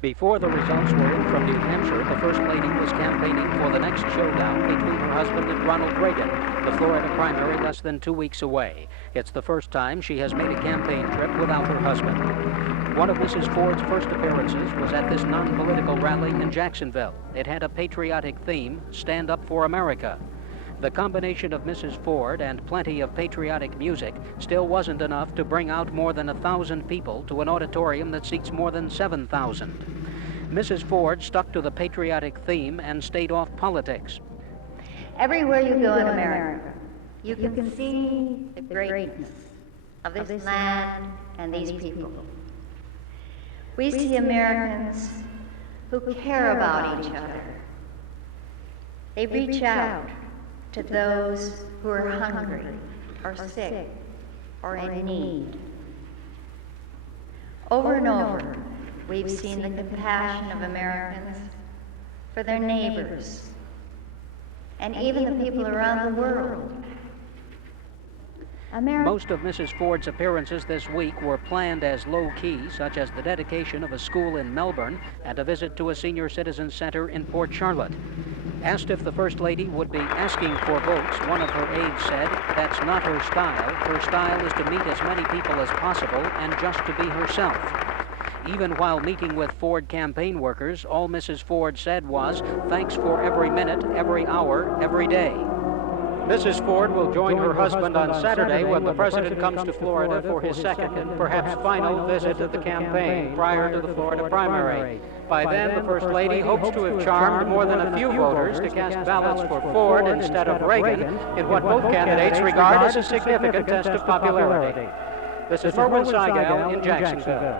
Before the results were in from New Hampshire, the First Lady was campaigning for the next showdown between her husband and Ronald Reagan, the Florida primary less than 2 weeks away. It's the first time she has made a campaign trip without her husband. One of Mrs. Ford's first appearances was at this non-political rally in Jacksonville. It had a patriotic theme, Stand Up for America. The combination of Mrs. Ford and plenty of patriotic music still wasn't enough to bring out more than 1,000 people to an auditorium that seats more than 7,000. Mrs. Ford stuck to the patriotic theme and stayed off politics. Everywhere you go in America, you can see the greatness of this land and these people. We see Americans who care about each other. They reach out to those who are hungry or sick or in need. Over and over, we've seen the compassion of Americans for their neighbors and even the people around the world. Most of Mrs. Ford's appearances this week were planned as low-key, such as the dedication of a school in Melbourne and a visit to a senior citizen center in Port Charlotte. Asked if the First Lady would be asking for votes, one of her aides said, "That's not her style. Her style is to meet as many people as possible and just to be herself." Even while meeting with Ford campaign workers, all Mrs. Ford said was, "Thanks for every minute, every hour, every day." Mrs. Ford will join her husband on Saturday when the president comes to Florida for his second and perhaps final visit of the campaign prior to the Florida primary. By then, the First Lady hopes to have charmed more than a few voters to cast ballots for Ford instead of Reagan in what both candidates regard as a significant test of popularity. This is Merwin in Jacksonville.